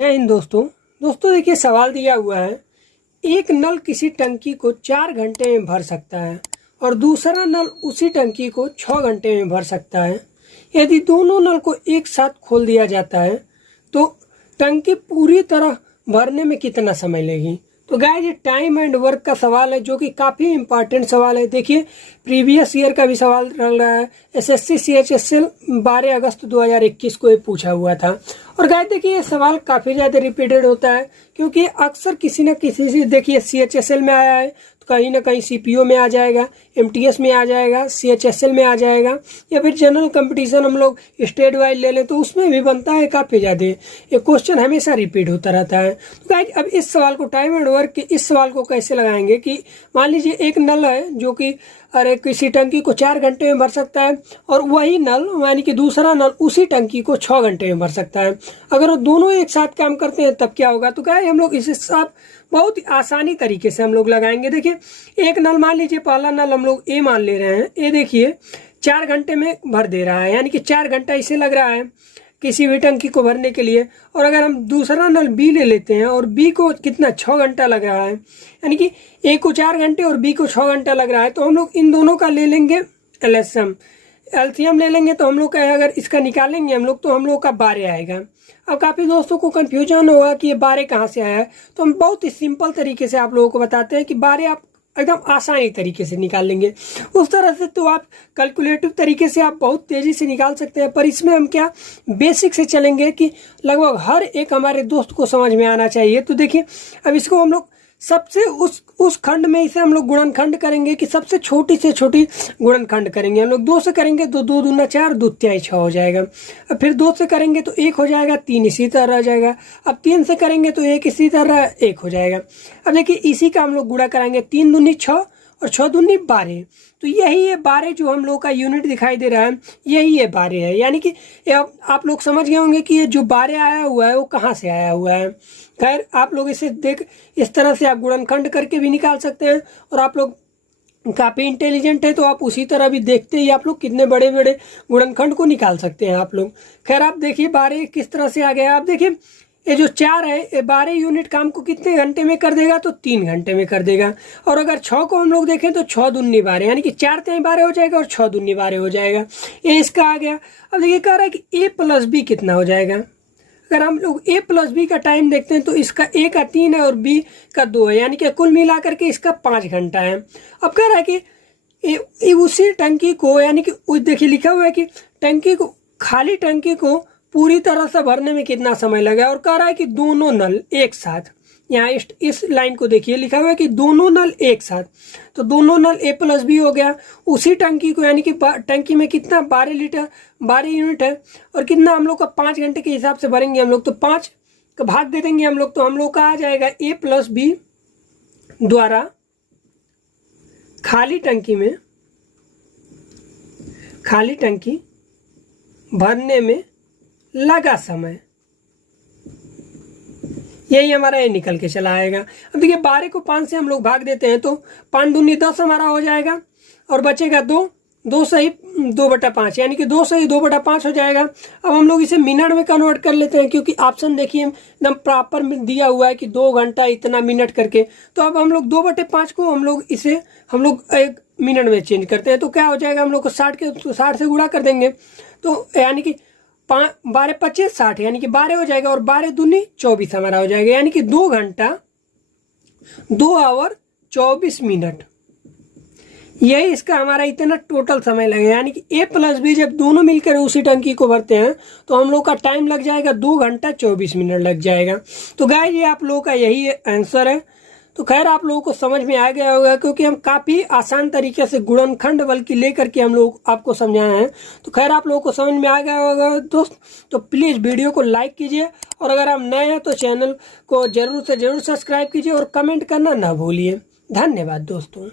जय हिंद दोस्तों देखिए सवाल दिया हुआ है। एक नल किसी टंकी को 4 घंटे में भर सकता है और दूसरा नल उसी टंकी को 6 घंटे में भर सकता है। यदि दोनों नल को एक साथ खोल दिया जाता है तो टंकी पूरी तरह भरने में कितना समय लगेगी। तो गाइस ये टाइम एंड वर्क का सवाल है जो कि काफ़ी इंपॉर्टेंट सवाल है। देखिए प्रीवियस ईयर का भी सवाल चल रहा है। एसएससी सीएचएसएल 12 अगस्त 2021 को ये पूछा हुआ था। और गाइस देखिए ये सवाल काफ़ी ज़्यादा रिपीटेड होता है क्योंकि अक्सर किसी न किसी से देखिए सीएचएसएल में आया है तो कहीं ना कहीं सीपीओ में आ जाएगा, एमटीएस में आ जाएगा, सीएचएसएल में आ जाएगा, या फिर जनरल कंपटीशन हम लोग स्टेट वाइज ले लें तो उसमें भी बनता है काफ़ी ज़्यादा। ये क्वेश्चन हमेशा रिपीट होता रहता है। तो गाइस अब इस सवाल को टाइम एंड वर्क के इस सवाल को कैसे लगाएंगे कि मान लीजिए एक नल है जो कि किसी टंकी को 4 घंटे में भर सकता है और वही नल यानी कि दूसरा नल उसी टंकी को 6 घंटे में भर सकता है। अगर वो दोनों एक साथ काम करते हैं तब क्या होगा। तो क्या है हम लोग इसे सब बहुत ही आसानी तरीके से हम लोग लगाएंगे। देखिए एक नल मान लीजिए पहला नल हम लोग ए मान ले रहे हैं। ए देखिए 4 घंटे में भर दे रहा है यानी कि 4 घंटा इसे लग रहा है किसी भी टंकी को भरने के लिए। और अगर हम दूसरा नल बी ले लेते हैं और बी को कितना 6 घंटा लग रहा है यानी कि ए को 4 घंटे और बी को 6 घंटा लग रहा है तो हम लोग इन दोनों का ले लेंगे एलसीएम ले लेंगे। तो हम लोग का अगर इसका निकालेंगे हम लोग तो हम लोग का 12 आएगा। अब काफ़ी दोस्तों को कन्फ्यूजन होगा कि ये 12 कहाँ से आया है तो हम बहुत ही सिंपल तरीके से आप लोगों को बताते हैं कि 12 आप एकदम आसानी तरीके से निकाल लेंगे। उस तरह से तो आप कैलकुलेटिव तरीके से आप बहुत तेज़ी से निकाल सकते हैं, पर इसमें हम क्या बेसिक से चलेंगे कि लगभग हर एक हमारे दोस्त को समझ में आना चाहिए। तो देखिए अब इसको हम लोग सबसे उस खंड में इसे हम लोग गुणनखंड करेंगे कि सबसे छोटी से छोटी गुणनखंड करेंगे। हम लोग 2 से करेंगे तो 2 दूना 4, 2 तिहाई 6 हो जाएगा। अब फिर 2 से करेंगे तो 1 हो जाएगा, 3 इसी तरह रह जाएगा। अब 3 से करेंगे तो 1 इसी तरह 1 हो जाएगा। अब देखिए इसी का हम लोग गुणा कराएंगे, 3 दूनी 6 और 6 दूनी 12। तो यही ये 12 जो हम लोग का यूनिट दिखाई दे रहा है यही ये 12 है। यानी कि आप लोग समझ गए होंगे कि ये जो 12 आया हुआ है वो कहाँ से आया हुआ है। खैर आप लोग इसे इस तरह से आप गुणनखंड करके भी निकाल सकते हैं और आप लोग काफ़ी इंटेलिजेंट है तो आप उसी तरह भी देखते ही आप लोग कितने बड़े बड़े गुणनखंड को निकाल सकते हैं आप लोग। खैर आप देखिए 12 किस तरह से आ गया। आप देखिए ये जो 4 है ये 12 यूनिट काम को कितने घंटे में कर देगा तो 3 घंटे में कर देगा। और अगर 6 को हम लोग देखें तो 6 दूनी 12 यानी कि 4 तिहाई 12 हो जाएगा और 6 दूनी 12 हो जाएगा। ये इसका आ गया। अब देखिए कह रहा है कि ए प्लस बी कितना हो जाएगा। अगर हम लोग ए प्लस बी का टाइम देखते हैं तो इसका ए का 3 है और बी का 2 है यानी कि कुल मिला करके इसका 5 घंटा है। अब कह रहा है कि उसी टंकी को यानी कि देखिए लिखा हुआ है कि टंकी को खाली टंकी को पूरी तरह से भरने में कितना समय लगा। और कह रहा है कि दोनों नल एक साथ, यहाँ इस लाइन को देखिए लिखा हुआ है कि दोनों नल एक साथ, तो दोनों नल ए प्लस बी हो गया उसी टंकी को यानी कि टंकी में कितना 12 यूनिट है और कितना हम लोग का 5 घंटे के हिसाब से भरेंगे हम लोग तो 5 का भाग दे देंगे हम लोग तो हम लोग का आ जाएगा ए प्लस बी द्वारा खाली टंकी भरने में लगा समय, यही हमारा ये निकल के चला आएगा। अब देखिए 12 को 5 से हम लोग भाग देते हैं तो 5 दूनी 10 हमारा हो जाएगा और बचेगा 2 सही 2/5 यानी कि 2 सही 2/5 हो जाएगा। अब हम लोग इसे मिनट में कन्वर्ट कर लेते हैं क्योंकि ऑप्शन देखिए एकदम प्रॉपर दिया हुआ है कि 2 घंटा इतना मिनट करके। तो अब हम लोग 2/5 को हम लोग 1 मिनट में चेंज करते हैं तो क्या हो जाएगा हम लोग को 60 से गुणा कर देंगे तो यानी कि 12 25 60 यानी कि 12 हो जाएगा और 12 दूनी 24 हमारा हो जाएगा यानी कि 2 घंटा 2 आवर 24 मिनट। यही इसका हमारा इतना टोटल समय लगेगा यानी कि ए प्लस बी जब दोनों मिलकर उसी टंकी को भरते हैं तो हम लोग का टाइम लग जाएगा 2 घंटा 24 मिनट लग जाएगा। तो गाइस ये आप लोगों का यही आंसर है। तो खैर आप लोगों को समझ में आ गया होगा क्योंकि हम काफ़ी आसान तरीके से गुणनखंड बल्कि लेकर के हम लोग आपको समझाए हैं। तो खैर आप लोगों को समझ में आ गया होगा दोस्त। तो प्लीज़ वीडियो को लाइक कीजिए और अगर आप नए हैं तो चैनल को ज़रूर से ज़रूर सब्सक्राइब कीजिए और कमेंट करना ना भूलिए। धन्यवाद दोस्तों।